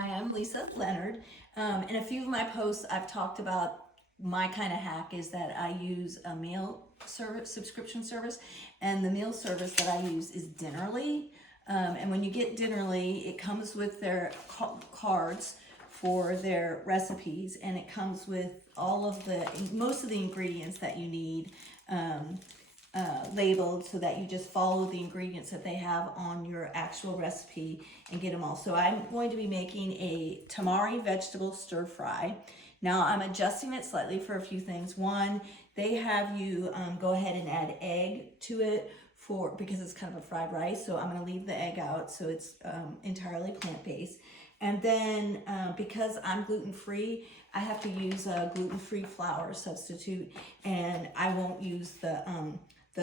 Hi, I'm Lisa Leonard. In a few of my posts, I've talked about my kind of hack is that I use a meal service, subscription service, and the meal service that I use is Dinnerly. And when you get Dinnerly, it comes with their cards for their recipes, and it comes with most of the ingredients that you need. Labeled so that you just follow the ingredients that they have on your actual recipe and get them all. So I'm going to be making a tamari vegetable stir fry. Now I'm adjusting it slightly for a few things. One, they have you go ahead and add egg to it because it's kind of a fried rice. So I'm going to leave the egg out so it's entirely plant-based. And then because I'm gluten-free, I have to use a gluten-free flour substitute, and I won't use the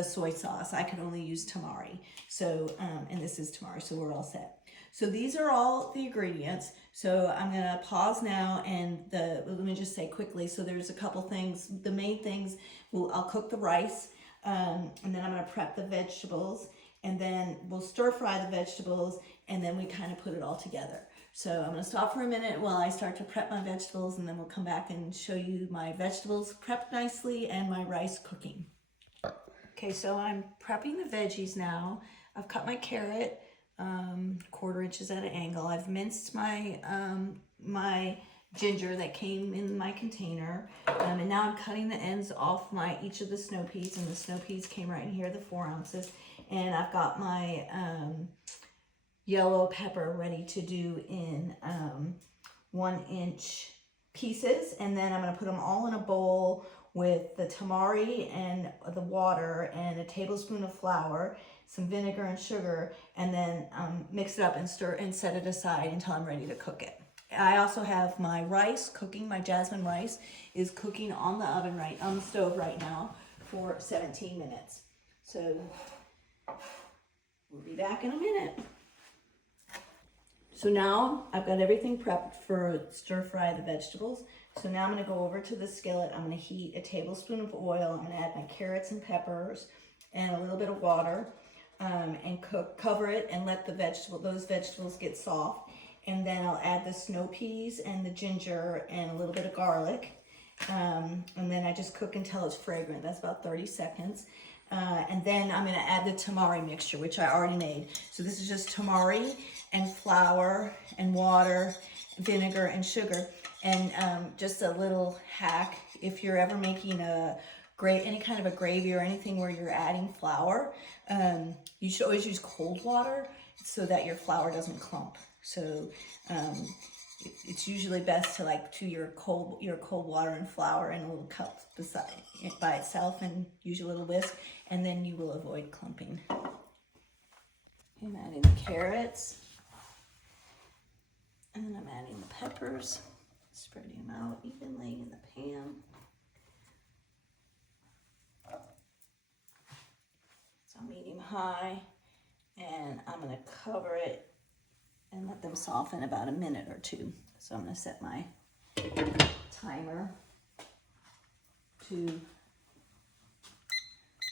soy sauce. I can only use tamari. So, and this is tamari, so we're all set. So these are all the ingredients. So I'm gonna pause now and let me just say quickly, so there's a couple things. The main things, I'll cook the rice, and then I'm gonna prep the vegetables, and then we'll stir fry the vegetables, and then we kind of put it all together. So I'm gonna stop for a minute while I start to prep my vegetables, and then we'll come back and show you my vegetables prepped nicely and my rice cooking. Okay, so I'm prepping the veggies now. I've cut my carrot 1/4 inches at an angle. I've minced my my ginger that came in my container, and now I'm cutting the ends off each of the snow peas, and the snow peas came right in here, the 4 ounces. And I've got my yellow pepper ready to do in 1-inch pieces, and then I'm going to put them all in a bowl with the tamari and the water and a tablespoon of flour, some vinegar and sugar, and then mix it up and stir and set it aside until I'm ready to cook it. I also have my rice cooking. My jasmine rice is cooking on the stove right now for 17 minutes. So we'll be back in a minute. So now I've got everything prepped for stir fry the vegetables. So now I'm going to go over to the skillet. I'm going to heat a tablespoon of oil. I'm going to add my carrots and peppers and a little bit of water, and cover it and let those vegetables get soft. And then I'll add the snow peas and the ginger and a little bit of garlic. And then I just cook until it's fragrant. That's about 30 seconds. And then I'm going to add the tamari mixture, which I already made. So this is just tamari and flour and water, vinegar and sugar. And just a little hack, if you're ever making any kind of a gravy or anything where you're adding flour, you should always use cold water so that your flour doesn't clump. So it's usually best to do your cold water and flour in a little cup beside it by itself, and use a little whisk, and then you will avoid clumping. I'm adding the carrots, and then I'm adding the peppers, spreading them out evenly in the pan. It's on medium high, and I'm going to cover it and let them soften about a minute or two. So I'm going to set my timer to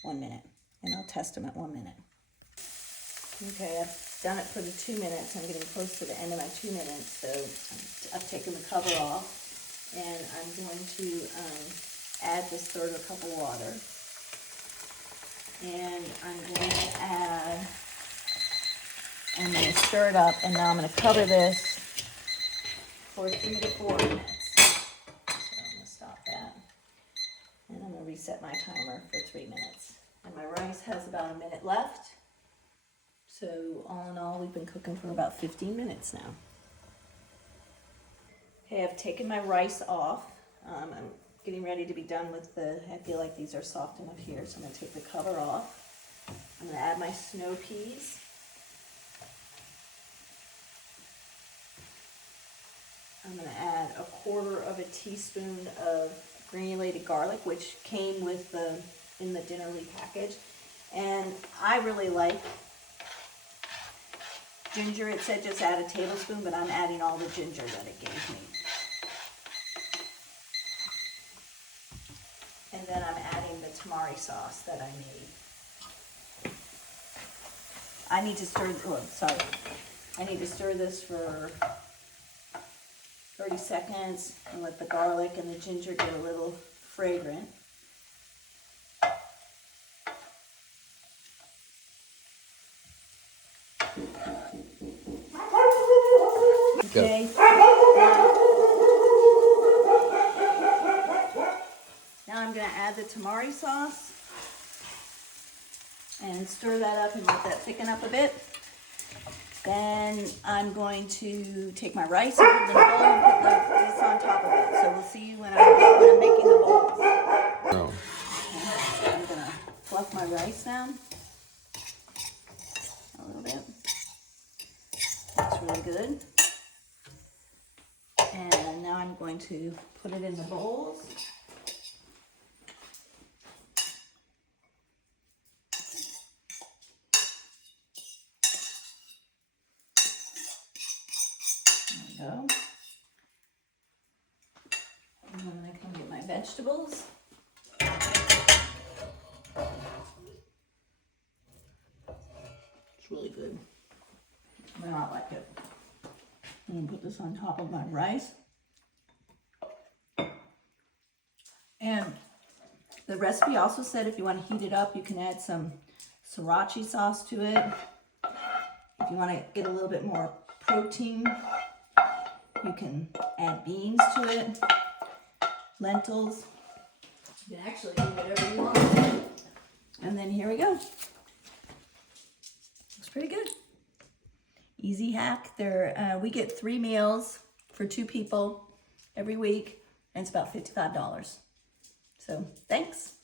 1 minute, and I'll test them at 1 minute. Okay, I've done it for the 2 minutes. I'm getting close to the end of my 2 minutes, so I've taken the cover off, and I'm going to add this third of a cup of water, and I'm going to stir it up, and now I'm going to cover this for 3 to 4 minutes. So I'm going to stop that, and I'm going to reset my timer for 3 minutes. And my rice has about a minute left. So all in all, we've been cooking for about 15 minutes now. Okay, I've taken my rice off. I'm getting ready to be done with I feel like these are soft enough here, so I'm going to take the cover off. I'm going to add my snow peas. I'm going to add 1/4 teaspoon of granulated garlic, which came in the Dinnerly package. And I really like ginger. It said just add a tablespoon, but I'm adding all the ginger that it gave me. And then I'm adding the tamari sauce that I made. I need to stir this for 30 seconds and let the garlic and the ginger get a little fragrant. Okay. Now I'm going to add the tamari sauce and stir that up and let that thicken up a bit. Then I'm going to take my rice and put it in a bowl and put this on top of it. So we'll see when I'm making the bowls. Oh. Okay. I'm going to fluff my rice down a little bit. That's really good. And now I'm going to put it in the bowls. There we go. And I'm going to come get my vegetables. It's really good. I like it. I'm going to put this on top of my rice. And the recipe also said if you want to heat it up, you can add some sriracha sauce to it. If you want to get a little bit more protein, you can add beans to it, lentils. You can actually do whatever you want. And then here we go. Looks pretty good. Easy hack. We get 3 meals for 2 people every week, and it's about $55. So thanks.